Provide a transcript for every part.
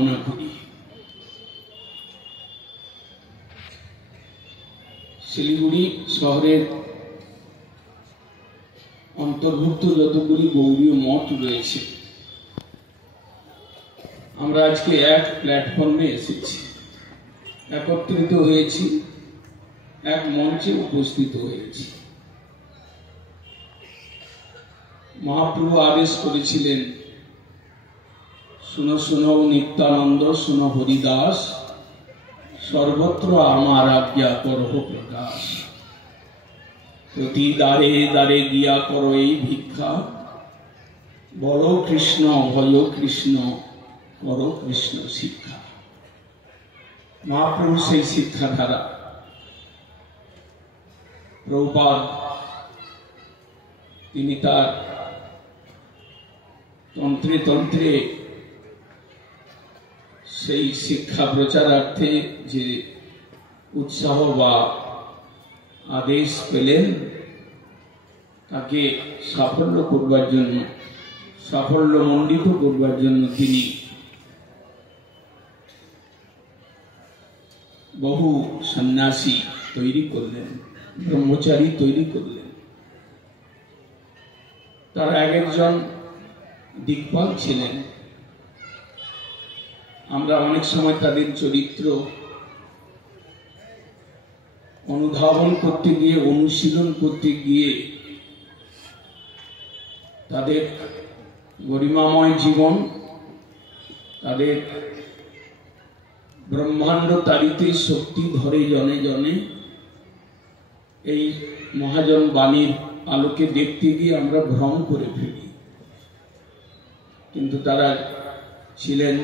মনে করি শিলিগুড়ি শহরের অন্তর্ভুক্ত যতগুলি গৌড়ীয় মঠ রয়েছে, আমরা আজকে এক প্ল্যাটফর্মে এসেছি, একত্রিত হয়েছি, এক মঞ্চে উপস্থিত হয়েছি। মহাপ্রভু আদেশ করেছিলেন, শুনো শুনো নিত্যানন্দ, শুনো হরিদাস, সর্বত্র আমার আজ্ঞা করহ প্রকাশ। প্রতি দ্বারে দ্বারে গিয়া করো এই ভিক্ষা, বলো কৃষ্ণ ভয় কৃষ্ণ, করো কৃষ্ণ শিক্ষা। মহাপ্রভু সেই শিক্ষা ধারা। প্রভুপাদ তিনি তার তন্ত্রে তন্ত্রে সেই শিক্ষা প্রচারার্থে যে উৎসাহ বা আদেশ পেলেন, তাকে সাফল্য করবার জন্য, সাফল্যমণ্ডিত করবার জন্য তিনি বহু সন্ন্যাসী তৈরি করলেন, ব্রহ্মচারী তৈরি করলেন। তার এক একজন দিকপাল ছিলেন। আমরা অনেক সময় তাদের চরিত্র অনুধাবন করতে গিয়ে, অনুশীলন করতে গিয়ে তাদের গরিমাময় জীবন, তাদের ব্রহ্মাণ্ড তারিতে শক্তি ধরে জনে জনে, এই মহাজন বাণীর আলোকে দেখতে গিয়ে আমরা ভ্রম করে ফেলি। কিন্তু তারা ছিলেন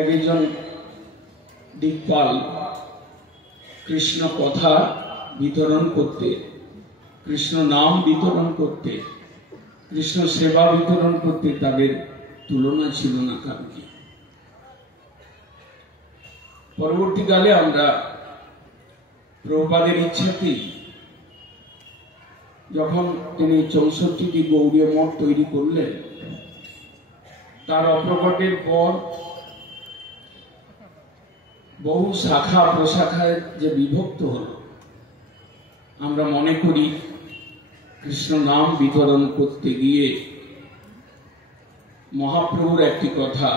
একজন দিকপাল, কৃষ্ণ কথা বিতরণ করতে, কৃষ্ণ নাম বিতরণ করতে, কৃষ্ণ সেবা বিতরণ করতে তাদের তুলনা ছিল না কারণে। পরবর্তীকালে আমরা প্রভুপাদের ইচ্ছাতেই যখন তিনি 64টি গৌড়ীয় মঠ তৈরি করলেন, তার অপ্রকটের পর বহু শাখা প্রশাখায় যে বিভক্ত হল, আমরা মনে করি কৃষ্ণ নাম বিতরণ করতে গিয়ে মহাপ্রভুর একটি কথা,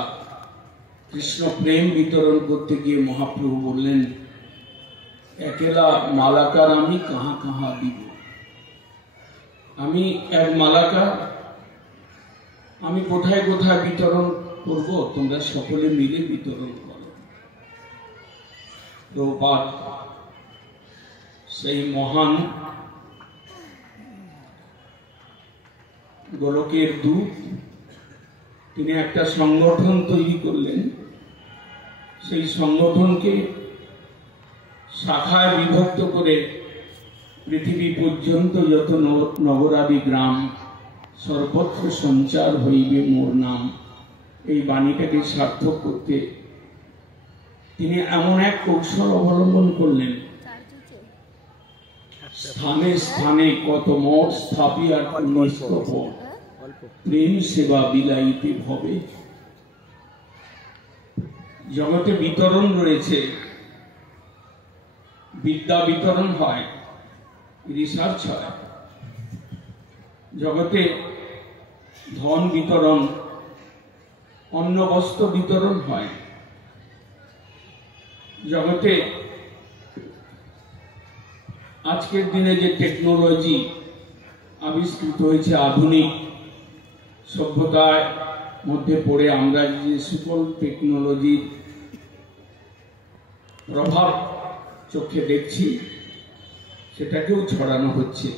কৃষ্ণ প্রেম বিতরণ করতে গিয়ে মহাপ্রভু বললেন, একেলা মালাকার আমি কাহা কাহা দিব। আমি এক মালাকার, আমি কোথায় কোথায় বিতরণ করব, তোমরা সকলে মিলে বিতরণ করো। প্রভুপাদ সেই মহান গোলকের দূত, তিনি একটা সংগঠন তৈরি করলেন। সেই সংগঠনকে শাখায় বিভক্ত করে পৃথিবী পর্যন্ত যত নগরাদি গ্রাম, সর্বত্র সঞ্চার হইবে মোর নাম, এই বাণীটাকে সার্থক করতে তিনি এমন এক কৌশল অবলম্বন করলেন, স্থানে স্থানে কত মঠ স্থাপিয়া প্রেম সেবা বিলাইতে হবে। জগতে বিতরণ রয়েছে, বিদ্যা বিতরণ হয়, রিসার্চ হয়। জগতে ধন বিতরণ, অন্ন বস্ত্র বিতরণ হয়। জগতে আজকের দিনে যে টেকনোলজি আবিষ্কৃত হয়েছে, আধুনিক সভ্যতার মধ্যে পড়ে আমরা যে সকল টেকনোলজির প্রভাব চোখে দেখছি, সেটাকেও ছড়ানো হচ্ছে।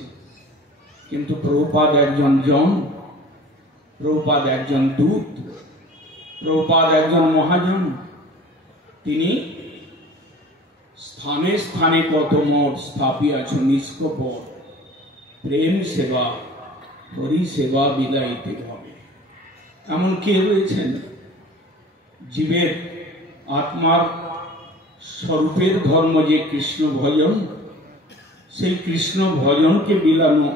কিন্তু প্রভুপাদ একজন জন, প্রভুপাদ একজন দূত, প্রভুপাদ একজন মহাজন। তিনি স্থানে স্থানে কত মঠ স্থাপিয়াছ নিষ্কপট, প্রেম সেবা হরি সেবা বিলাইতে হবে। এমন কে রয়েছেন? জীবের আত্মার স্বরূপের ধর্ম যে কৃষ্ণ ভজন, সেই কৃষ্ণ ভজনকে বিলানো,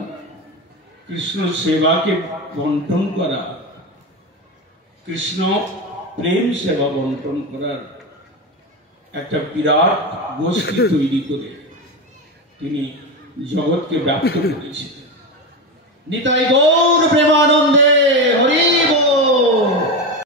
কৃষ্ণ সেবাকে বন্টন করা, কৃষ্ণ প্রেম সেবা বন্টন করার একটা বিরাট গোষ্ঠী তৈরি করে তিনি জগৎকে ব্যাপ্ত করেছিলেন। নিতাই গৌর